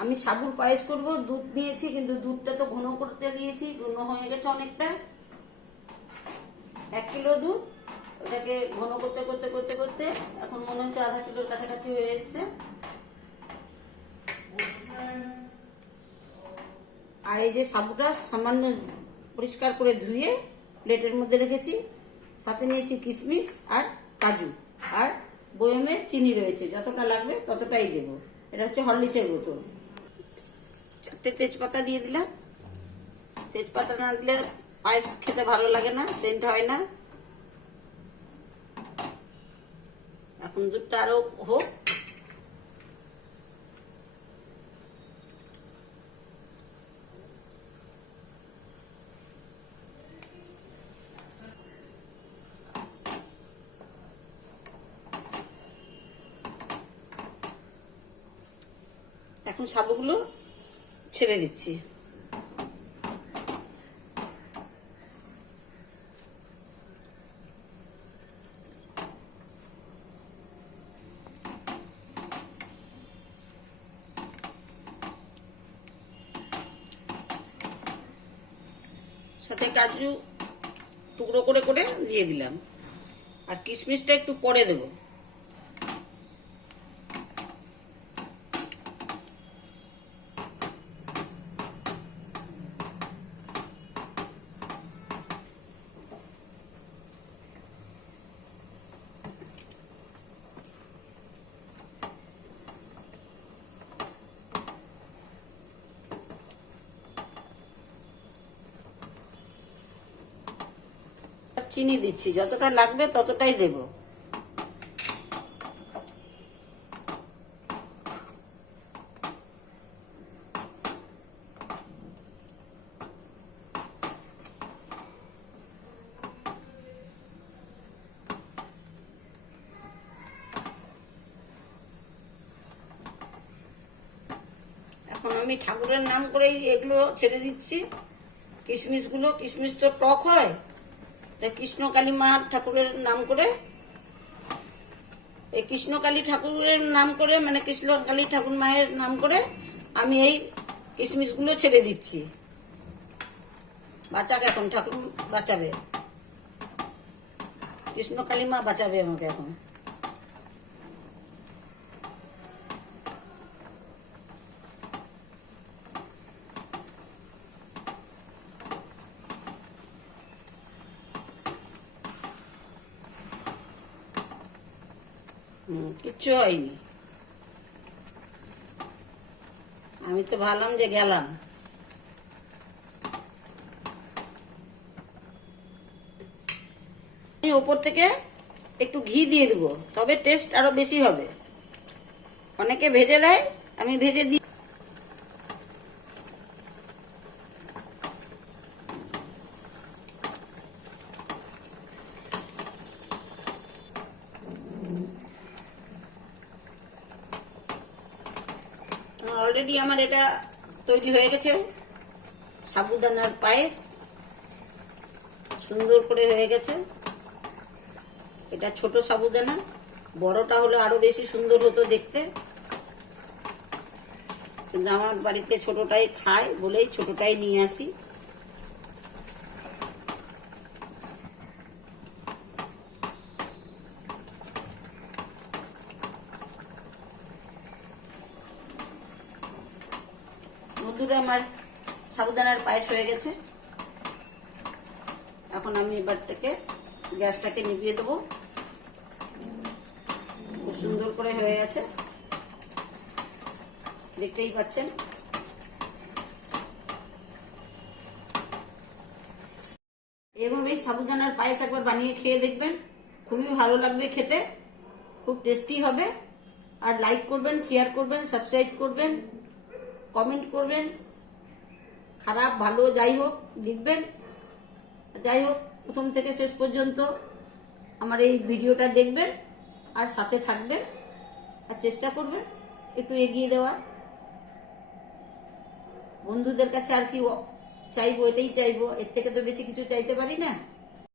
আমি সাবুর পায়েস করব। দুধ নিয়েছি, কিন্তু দুধটা তো ঘন করতে দিয়েছি, ঘন হয়ে গেছে অনেকটা। 1 কিলো দুধ, ওটাকে ঘন করতে করতে করতে করতে এখন মনে হচ্ছে আধা কিলোর কাছাকাছি হয়ে এসছে। আর এই যে সাবুটা সামান্য পরিষ্কার করে ধুয়ে প্লেটের মধ্যে রেখেছি। সাথে নিয়েছি কিশমিশ আর কাজু, আর বয়মে চিনি রয়েছে, যতটা লাগবে ততটাই দেব। এটা হচ্ছে হরলিক্সের বোতল। 4টে তেজপাতা দিয়ে দিলাম। তেজপাতা না দিলে পায়েস খেতে ভালো লাগে না, সেন্ট হয় না। এখন দুধটা আরো হোক। এখন সাবুগুলো ছেড়ে দিচ্ছি। সাথে কাজু টুকরো করে করে দিয়ে দিলাম, আর কিশমিশটা একটু পরে দেবো। চিনি দিচ্ছি, যতটা লাগবে ততটাই দেব। এখন আমি ঠাকুরের নাম করেই এগুলো ছেড়ে দিচ্ছি। কিশমিশ তো টক হয়, কৃষ্ণকালী মা ঠাকুরের নাম করে, এই কৃষ্ণকালী ঠাকুরের নাম করে, মানে কৃষ্ণকালী ঠাকুর মায়ের নাম করে আমি এই কিশমিশগুলো ছেড়ে দিচ্ছি। বাঁচাক, এখন ঠাকুর বাঁচাবে, কৃষ্ণকালী মা বাঁচাবে আমাকে এখন। কিচ্ছু হয়নি, আমি তো ভাবলাম যে গেলাম। ওপর থেকে একটু ঘি দিয়ে দেবো, তবে টেস্ট আরো বেশি হবে। অনেকে ভেজে দেয়, আমি ভেজে দিই। অলরেডি আমার এটা তৈরি হয়ে গেছে, সাবুদানার পায়েস সুন্দর করে হয়ে গেছে। এটা ছোট সাবুদানা, বড়টা হলে আরো বেশি সুন্দর হতো দেখতে, কিন্তু আমার বাড়িতে ছোটটাই খায় বলেই ছোটটাই নিয়ে আসি। বন্ধুরা, আমার সাবুদানার পায়েস হয়ে গেছে। এখন আমি এবার থেকে গ্যাসটাকে নিভিয়ে দেবো। খুব সুন্দর করে হয়ে গেছে, দেখতেই পাচ্ছেন। এভাবেই সাবুদানার পায়েস একবার বানিয়ে খেয়ে দেখবেন, খুবই ভালো লাগবে খেতে, খুব টেস্টি হবে। আর লাইক করবেন, শেয়ার করবেন, সাবস্ক্রাইব করবেন, কমেন্ট করবেন, খারাপ ভালো যাই হোক লিখবেন। যাই হোক, প্রথম থেকে শেষ পর্যন্ত আমার এই ভিডিওটা দেখবেন আর সাথে থাকবেন, আর চেষ্টা করবেন একটু এগিয়ে দেওয়ার। বন্ধুদের কাছে আর কি চাইবো, এটাই চাইবো, এর থেকে তো বেশি কিছু চাইতে পারি না।